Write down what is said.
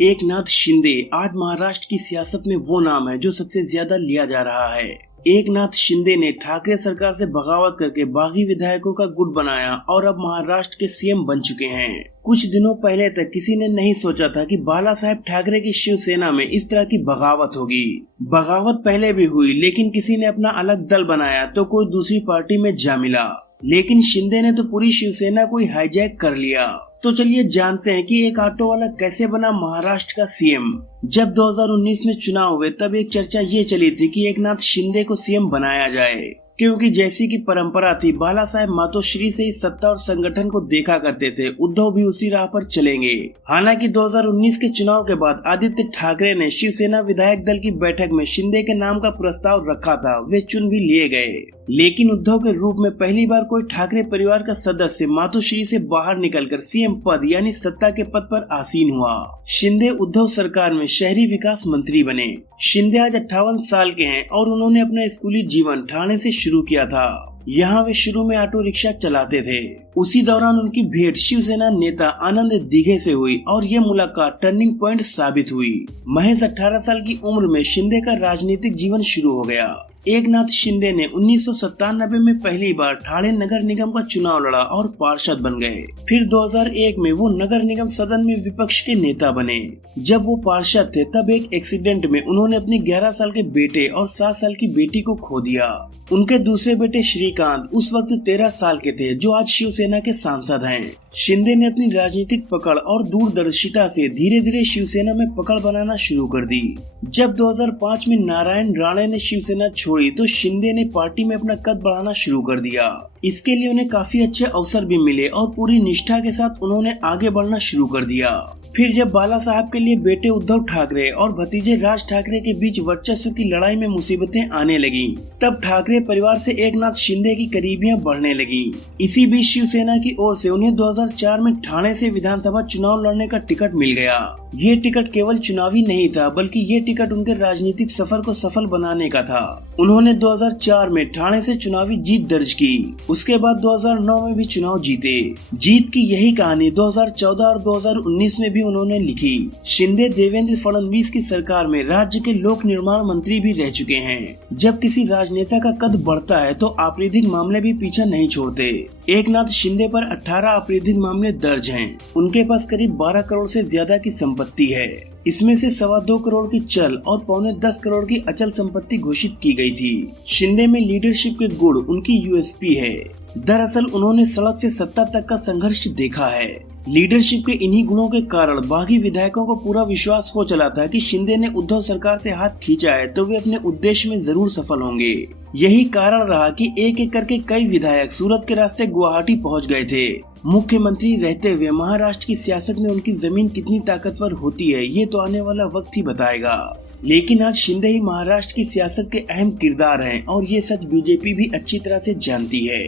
एकनाथ शिंदे आज महाराष्ट्र की सियासत में वो नाम है जो सबसे ज्यादा लिया जा रहा है। एकनाथ शिंदे ने ठाकरे सरकार से बगावत करके बागी विधायकों का गुट बनाया और अब महाराष्ट्र के सीएम बन चुके हैं। कुछ दिनों पहले तक किसी ने नहीं सोचा था कि बाला साहेब ठाकरे की शिवसेना में इस तरह की बगावत होगी। बगावत पहले भी हुई, लेकिन किसी ने अपना अलग दल बनाया तो कोई दूसरी पार्टी में जा मिला, लेकिन शिंदे ने तो पूरी शिवसेना को ही हाईजैक कर लिया। तो चलिए जानते हैं कि एक ऑटो वाला कैसे बना महाराष्ट्र का सीएम। जब 2019 में चुनाव हुए तब एक चर्चा ये चली थी कि एकनाथ शिंदे को सीएम बनाया जाए, क्योंकि जैसी की परंपरा थी बाला साहेब मातोश्री से ही सत्ता और संगठन को देखा करते थे, उद्धव भी उसी राह पर चलेंगे। हालांकि 2019 के चुनाव के बाद आदित्य ठाकरे ने शिवसेना विधायक दल की बैठक में शिंदे के नाम का प्रस्ताव रखा था, वे चुन भी लिए गए, लेकिन उद्धव के रूप में पहली बार कोई ठाकरे परिवार का सदस्य मातोश्री से बाहर निकलकर सीएम पद यानी सत्ता के पद पर आसीन हुआ। शिंदे उद्धव सरकार में शहरी विकास मंत्री बने। शिंदे आज 58 साल के हैं और उन्होंने अपना स्कूली जीवन ठाणे से शुरू किया था। यहाँ वे शुरू में ऑटो रिक्शा चलाते थे। उसी दौरान उनकी भेंट शिवसेना नेता आनंद दिघे से हुई और ये मुलाकात टर्निंग पॉइंट साबित हुई। महज 18 साल की उम्र में शिंदे का राजनीतिक जीवन शुरू हो गया। एकनाथ शिंदे ने 1997 में पहली बार ठाणे नगर निगम का चुनाव लड़ा और पार्षद बन गए। फिर 2001 में वो नगर निगम सदन में विपक्ष के नेता बने। जब वो पार्षद थे तब एक एक्सीडेंट में उन्होंने अपने 11 साल के बेटे और 7 साल की बेटी को खो दिया। उनके दूसरे बेटे श्रीकांत उस वक्त 13 साल के थे, जो आज शिवसेना के सांसद हैं। शिंदे ने अपनी राजनीतिक पकड़ और दूरदर्शिता से धीरे धीरे शिवसेना में पकड़ बनाना शुरू कर दी। जब 2005 में नारायण राणे ने शिवसेना छोड़ी तो शिंदे ने पार्टी में अपना कद बढ़ाना शुरू कर दिया। इसके लिए उन्हें काफी अच्छे अवसर भी मिले और पूरी निष्ठा के साथ उन्होंने आगे बढ़ना शुरू कर दिया। फिर जब बाला साहब के लिए बेटे उद्धव ठाकरे और भतीजे राज ठाकरे के बीच वर्चस्व की लड़ाई में मुसीबतें आने लगी, तब ठाकरे परिवार से एकनाथ शिंदे की करीबियां बढ़ने लगी। इसी बीच शिवसेना की ओर से उन्हें 2004 में ठाणे से विधानसभा चुनाव लड़ने का टिकट मिल गया। ये टिकट केवल चुनावी नहीं था, बल्कि ये टिकट उनके राजनीतिक सफर को सफल बनाने का था। उन्होंने 2004 में ठाणे से चुनावी जीत दर्ज की। उसके बाद 2009 में भी चुनाव जीते। जीत की यही कहानी 2014 और 2019 में भी उन्होंने लिखी। शिंदे देवेंद्र फडणवीस की सरकार में राज्य के लोक निर्माण मंत्री भी रह चुके हैं। जब किसी राजनेता का कद बढ़ता है तो आपराधिक मामले भी पीछा नहीं छोड़ते। एकनाथ शिंदे पर 18 आपराधिक मामले दर्ज हैं। उनके पास करीब 12 करोड़ से ज्यादा की संपत्ति है। इसमें से 2.25 करोड़ की चल और 9.25 करोड़ की अचल संपत्ति घोषित की गई थी। शिंदे में लीडरशिप के गुण उनकी यूएसपी है। दरअसल उन्होंने सड़क से सत्ता तक का संघर्ष देखा है। लीडरशिप के इन्हीं गुणों के कारण बागी विधायकों को पूरा विश्वास हो चला था कि शिंदे ने उद्धव सरकार से हाथ खींचा है तो वे अपने उद्देश्य में जरूर सफल होंगे। यही कारण रहा कि एक एक करके कई विधायक सूरत के रास्ते गुवाहाटी पहुंच गए थे। मुख्यमंत्री रहते हुए महाराष्ट्र की सियासत में उनकी जमीन कितनी ताकतवर होती है, ये तो आने वाला वक्त ही बताएगा। लेकिन आज शिंदे ही महाराष्ट्र की सियासत के अहम किरदार हैं और ये सच बीजेपी भी अच्छी तरह से जानती है।